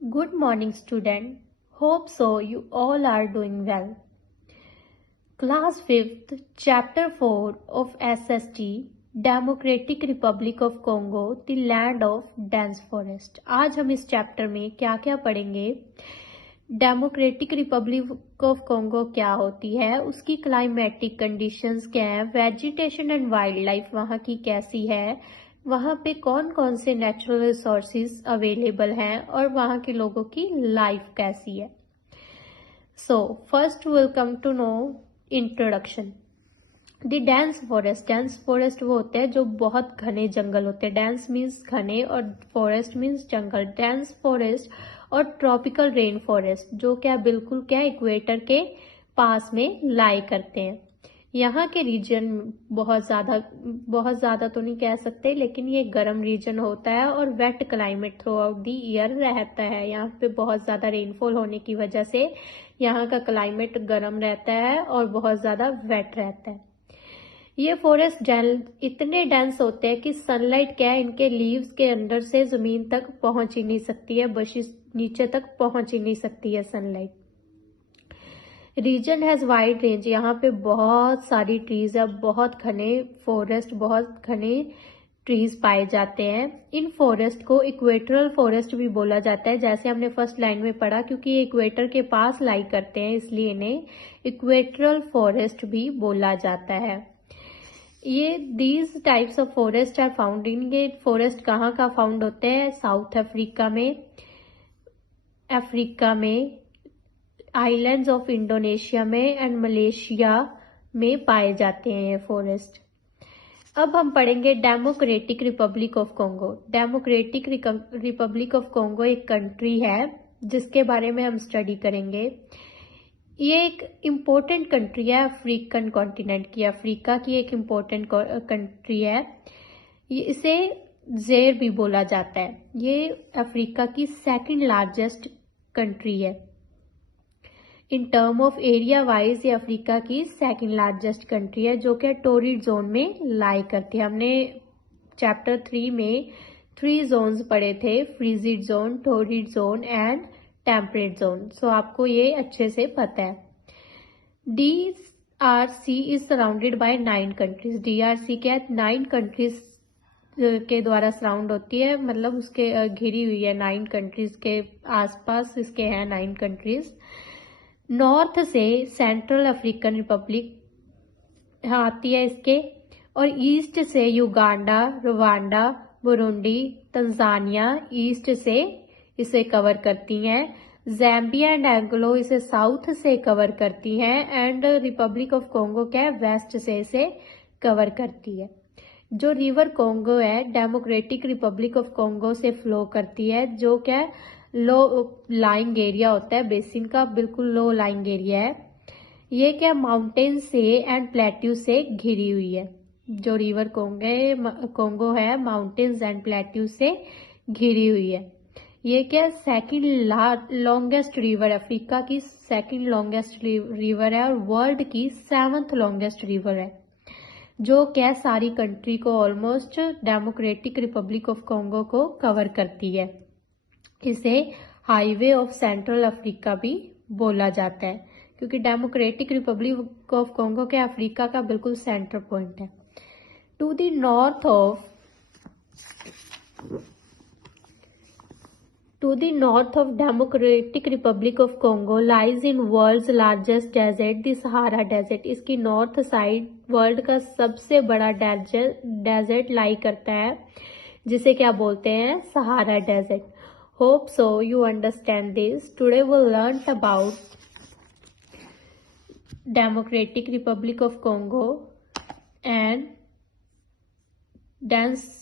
Good morning, student. Hope so you all are doing well. Class 5th, Chapter 4 of SST, Democratic Republic of Congo, the land of dense forest. आज हम इस chapter में क्या क्या पढ़ेंगे? Democratic republic of Congo क्या होती है, उसकी क्लाइमेटिक कंडीशंस क्या है, वेजिटेशन एंड वाइल्ड लाइफ वहाँ की कैसी है, वहाँ पे कौन कौन से नेचुरल रिसोर्सेज अवेलेबल हैं और वहाँ के लोगों की लाइफ कैसी है. So first will come to know introduction. The dense forest वो होते हैं जो बहुत घने जंगल होते हैं. डेंस मीन्स घने और फॉरेस्ट मीन्स जंगल. डेंस फॉरेस्ट और ट्रॉपिकल रेन फॉरेस्ट जो क्या बिल्कुल क्या इक्वेटर के पास में लाई करते हैं. यहाँ के रीजन बहुत ज़्यादा तो नहीं कह सकते, लेकिन ये गर्म रीजन होता है और wet climate throughout the year रहता है. यहाँ पे बहुत ज़्यादा रेनफॉल होने की वजह से यहाँ का क्लाइमेट गर्म रहता है और बहुत ज़्यादा वेट रहता है. ये फॉरेस्ट इतने डेंस होते हैं कि सनलाइट क्या है इनके लीव्स के अंदर से जमीन तक पहुंच ही नहीं सकती है, बशिस नीचे तक पहुंच ही नहीं सकती है sunlight. Reason has wide range. यहाँ पे बहुत सारी ट्रीज है, बहुत घने फॉरेस्ट, बहुत घने ट्रीज पाए जाते हैं. इन फॉरेस्ट को इक्वेटरल फॉरेस्ट भी बोला जाता है, जैसे हमने फर्स्ट लाइन में पढ़ा. क्योंकि ये इक्वेटर के पास लाई करते हैं इसलिए इन्हें इक्वेटरल फॉरेस्ट भी बोला जाता है. ये these types of forest are found in. ये फॉरेस्ट कहाँ का फाउंड होते हैं? साउथ अफ्रीका में, आइलैंड्स ऑफ इंडोनेशिया में एंड मलेशिया में पाए जाते हैं ये फॉरेस्ट. अब हम पढ़ेंगे democratic republic of Congo. Democratic republic of Congo एक कंट्री है जिसके बारे में हम स्टडी करेंगे. ये एक इम्पोर्टेंट कंट्री है अफ्रीकन कॉन्टिनेंट की. अफ्रीका की एक इम्पोर्टेंट कंट्री है. इसे ज़ेर भी बोला जाता है. ये अफ्रीका की सेकंड लार्जेस्ट कंट्री है. In term of area wise ये अफ्रीका की सेकंड लार्जेस्ट कंट्री है जो कि टोरिड जोन में लाई करती है. हमने चैप्टर 3 में 3 जोन्स पढ़े थे, frigid zone, torrid zone and temperate zone. So आपको ये अच्छे से पता है. DRC is surrounded by 9 countries. DRC क्या है? 9 कंट्रीज के द्वारा सराउंड होती है, मतलब उसके घिरी हुई है. 9 कंट्रीज के आसपास इसके हैं 9 कंट्रीज. नॉर्थ से सेंट्रल अफ्रीकन रिपब्लिक आती है इसके, और ईस्ट से Uganda, Rwanda, Burundi, Tanzania east से इसे कवर करती हैं. ज़ैम्बिया एंड एंगोला इसे साउथ से कवर करती हैं एंड रिपब्लिक ऑफ कॉन्गो क्या है? वेस्ट से इसे कवर करती है. जो रिवर कॉन्गो है डेमोक्रेटिक रिपब्लिक ऑफ कॉन्गो से फ्लो करती है, जो क्या है? लो लाइंग एरिया होता है, बेसिन का बिल्कुल लो लाइंग एरिया है. ये क्या माउंटेन से एंड प्लेट्यू से घिरी हुई है. जो रिवर कॉन्गो है माउंटेन्स एंड प्लेट्यू से घिरी हुई है. ये क्या सेकंड लॉन्गेस्ट रिवर, अफ्रीका की सेकंड लॉन्गेस्ट रिवर है और वर्ल्ड की 7th लॉन्गेस्ट रिवर है, जो क्या सारी कंट्री को almost democratic republic of Congo को कवर करती है. इसे हाईवे ऑफ सेंट्रल अफ्रीका भी बोला जाता है क्योंकि डेमोक्रेटिक रिपब्लिक ऑफ कॉन्गो के अफ्रीका का बिल्कुल सेंटर पॉइंट है. To the north of democratic republic of Congo lies in world's largest desert the Sahara desert. इसकी नॉर्थ साइड वर्ल्ड का सबसे बड़ा डेजर्ट लाई करता है जिसे क्या बोलते हैं? Sahara desert. Hope so you understand this. Today we'll learn about Democratic Republic of Congo and dense